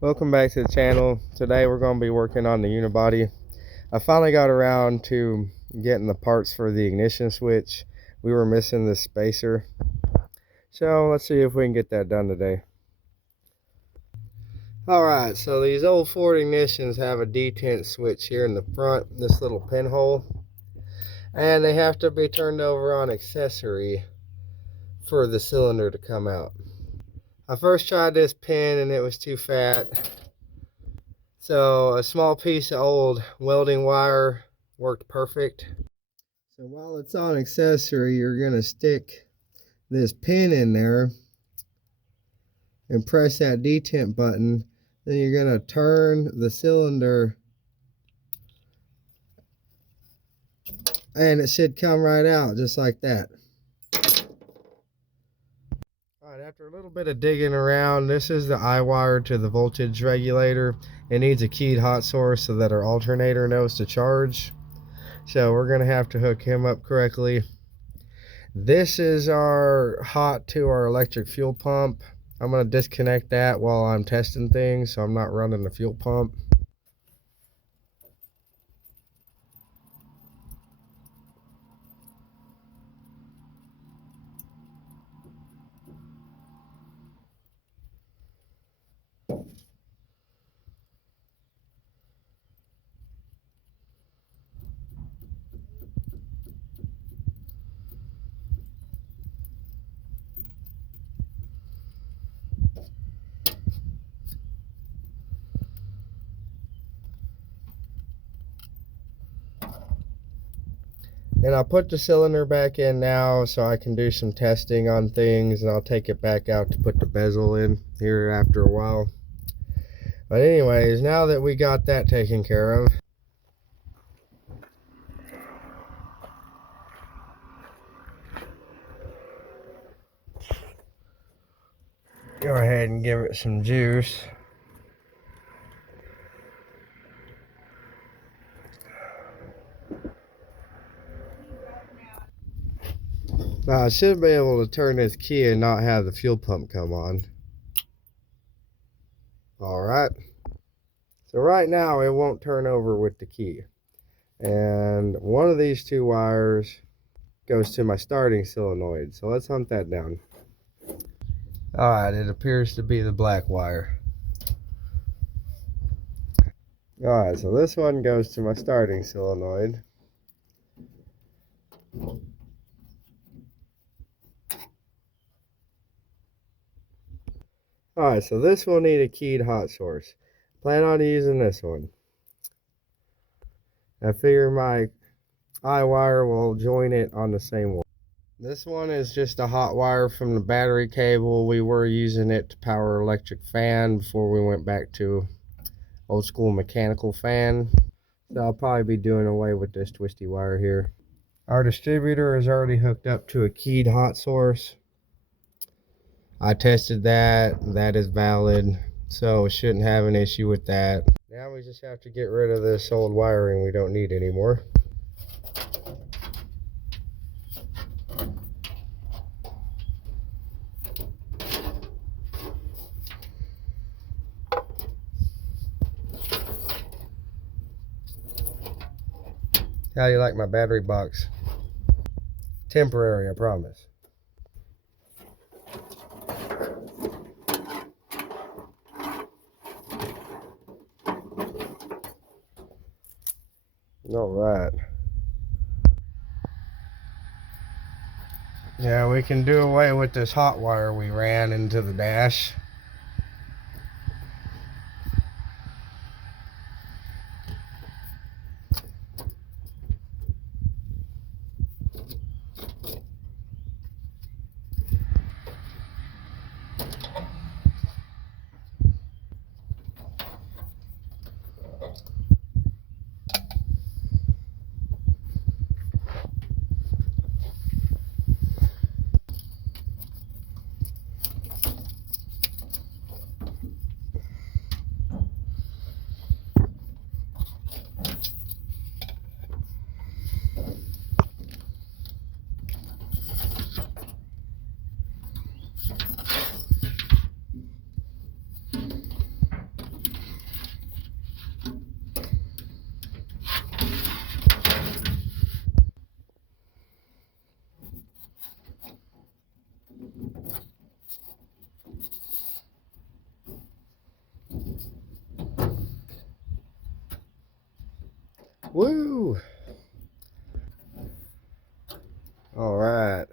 Welcome back to the channel. Today we're going to be working on the unibody. I finally got around to getting the parts for the ignition switch. We were missing this spacer. So let's see if we can get that done today. Alright, so these old Ford ignitions have a detent switch here in the front, this little pinhole. And they have to be turned over on accessory for the cylinder to come out. I first tried this pin and it was too fat. So a small piece of old welding wire worked perfect. So while it's on accessory, you're going to stick this pin in there and press that detent button. Then you're going to turn the cylinder and it should come right out just like that. Alright, after a little bit of digging around, this is the eye wire to the voltage regulator. It needs a keyed hot source so that our alternator knows to charge. So we're going to have to hook him up correctly. This is our hot to our electric fuel pump. I'm going to disconnect that while I'm testing things so I'm not running the fuel pump. And I'll put the cylinder back in now so I can do some testing on things, and I'll take it back out to put the bezel in here after a while. But anyways, now that we got that taken care of, go ahead and give it some juice. Now I should be able to turn this key and not have the fuel pump come on. Alright. So right now it won't turn over with the key. And one of these two wires goes to my starting solenoid. So let's hunt that down. Alright, it appears to be the black wire. Alright, so this one goes to my starting solenoid. Alright, so this will need a keyed hot source. Plan on using this one. I figure my eye wire will join it on the same one. This one is just a hot wire from the battery cable. We were using it to power electric fan before we went back to old school mechanical fan. So I'll probably be doing away with this twisty wire here. Our distributor is already hooked up to a keyed hot source. I tested that. That is valid. So we shouldn't have an issue with that. Now we just have to get rid of this old wiring we don't need anymore. How do you like my battery box? Temporary, I promise. All right. Yeah, we can do away with this hot wire we ran into the dash. Woo! All right.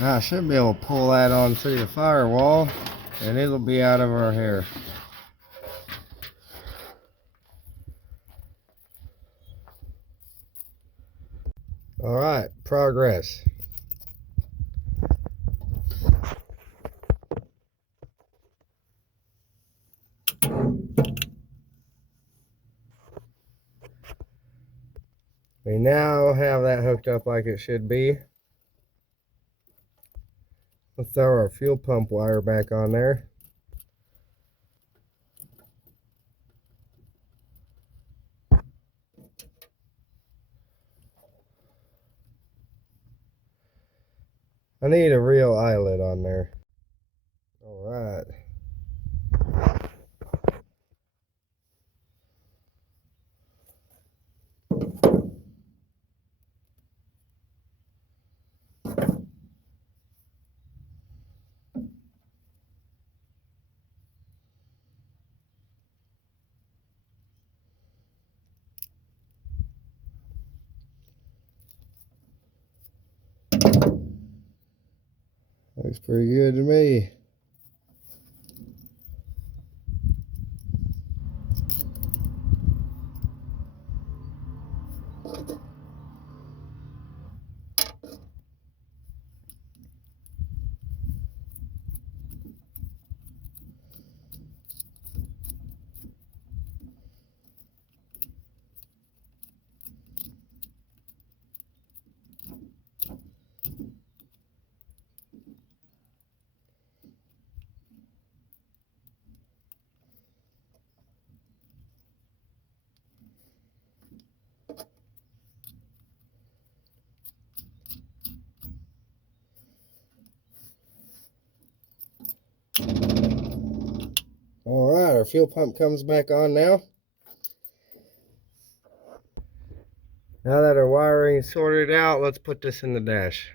I should be able to pull that on through the firewall and it'll be out of our hair. All right, progress. We now have that hooked up like it should be. Let's throw our fuel pump wire back on there. I need a real eyelet on there. All right. Looks pretty good to me. All right, our fuel pump comes back on now. Now that our wiring is sorted out, let's put this in the dash.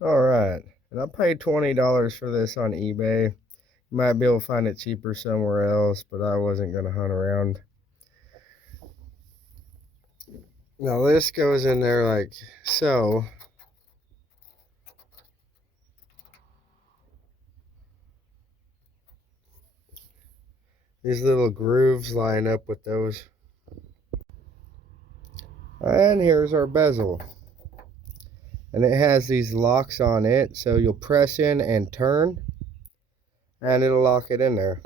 All right, and I paid $20 for this on eBay. You might be able to find it cheaper somewhere else, but I wasn't going to hunt around. Now this goes in there like so. These little grooves line up with those. And here's our bezel. And it has these locks on it, so you'll press in and turn, and it'll lock it in there.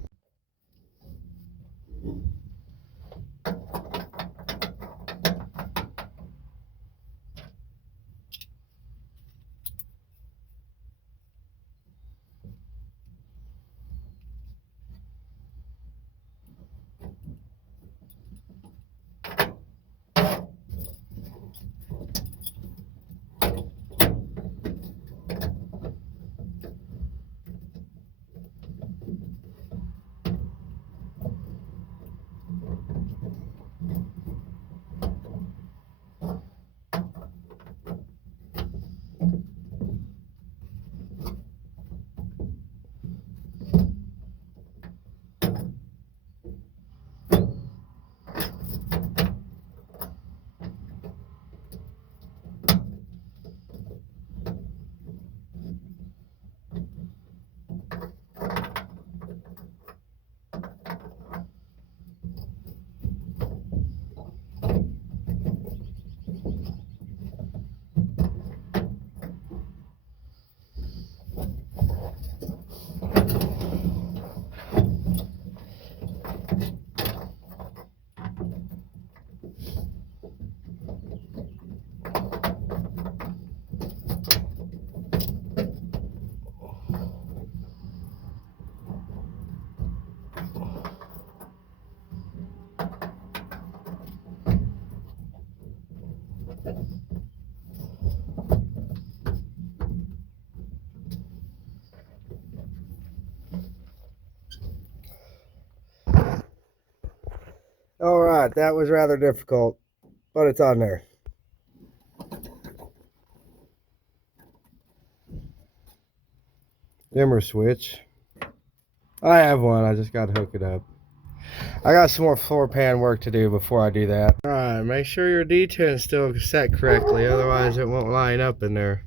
Alright, that was rather difficult, but it's on there. Dimmer switch. I have one, I just gotta hook it up. I got some more floor pan work to do before I do that. Alright, make sure your detent is still set correctly, otherwise it won't line up in there.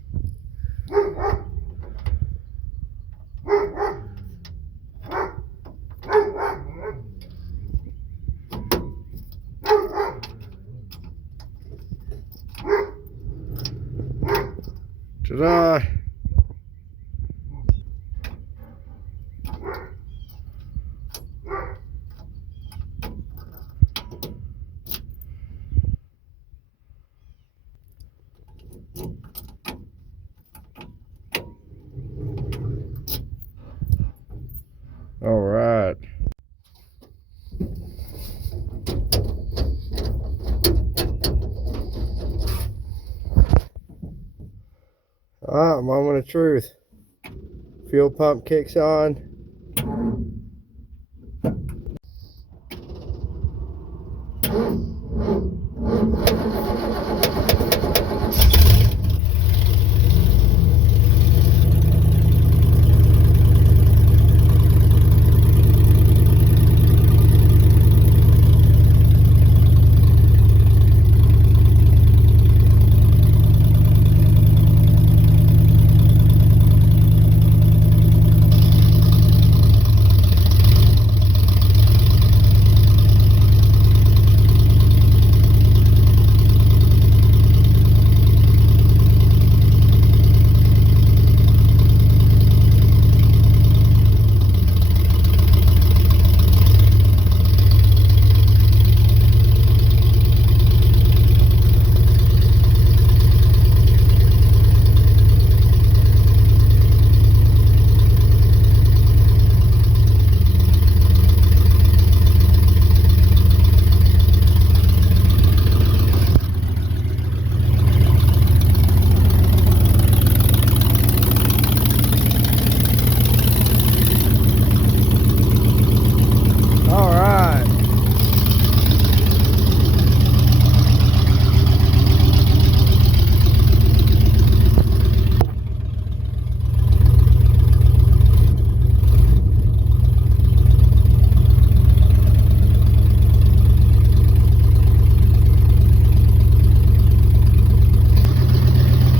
Ta-da! All right. Ah, moment of truth. Fuel pump kicks on.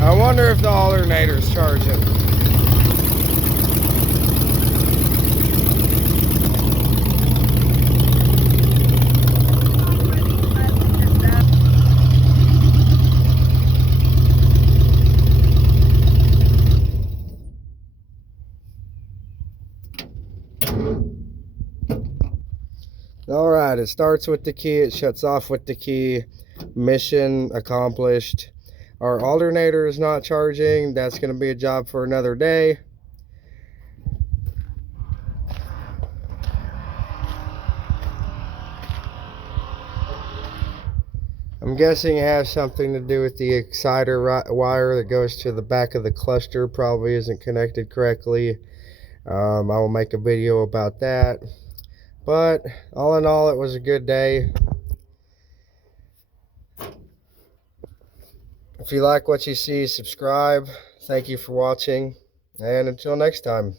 I wonder if the alternator's charging. Alright, it starts with the key, it shuts off with the key. Mission accomplished. Our alternator is not charging. That's going to be a job for another day. I'm guessing it has something to do with the exciter wire that goes to the back of the cluster. Probably isn't connected correctly. I will make a video about that. But all in all, it was a good day. If you like what you see, subscribe. Thank you for watching, and until next time.